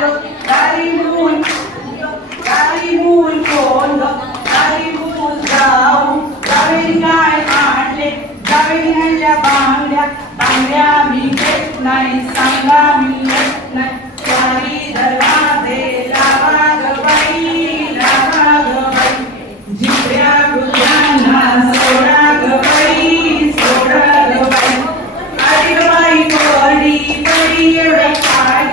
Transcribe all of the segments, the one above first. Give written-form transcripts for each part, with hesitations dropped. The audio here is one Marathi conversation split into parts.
ग गाडी मूल कोण ग गाडी मूल जाऊ जावे काय आणले जावे ह्याच्या बांगड्या मी घेत नाही सांगा मी येत नाही वारी दरवाजे लावा ग बाई जिकड्या गुलांना सोडा ग बाई अरे ग बाई पडी एवढं काय ग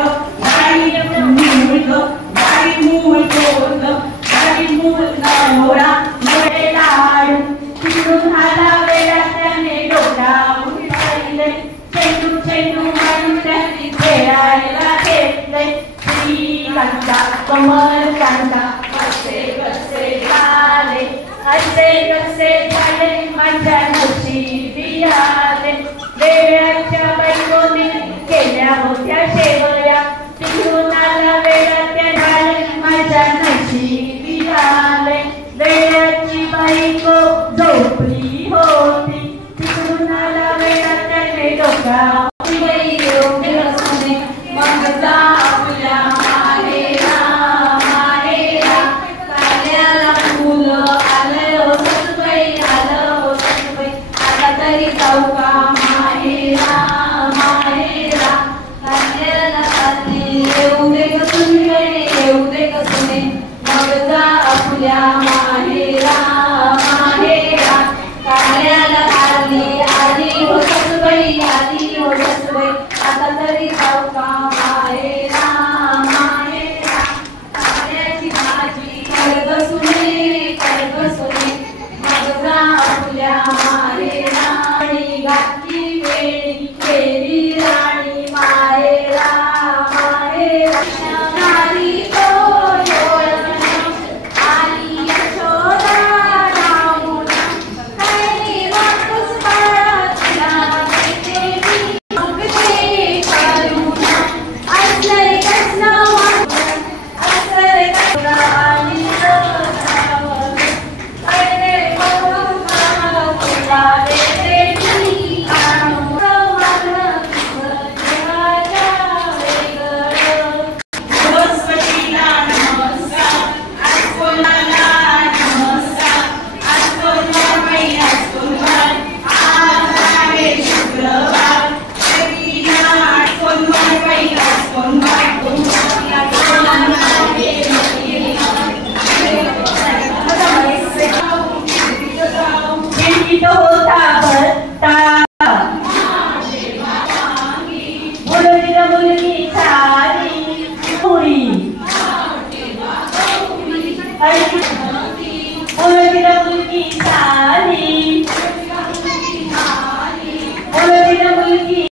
गाडी मूल कोण ग गाडी मूल नवरा नवे लाडू तिकडून आला वेळा त्याने डोकावून पाहिले चेंडू मारून त्यांनी खेळायला घेतले श्रीकांता कमल कांता कसे झाले माझ्या नशिबी आले वेळाच्या बायकोने केल्या होत्या शेवया तिकडून आला वेळा त्या झाले माझ्या नशिबी आले वेळाची बायको झोपली होती तिकडून आला वेळा त्याने डोका मग जा आपल्या माहेरा काल्याला फुलं आलं ससुबाई आता तरी जाऊ का माहेरा काल्याला खाली येऊ दे ग सुने मग जा आपल्या माहेरा काल्याला खाली आली हो ससुबाई आता तरी जाऊ का माहेरा काल्याची भाजी कर ग सुने मग जा आपल्या माहेरा घातली वेळी केली राणी माहेरा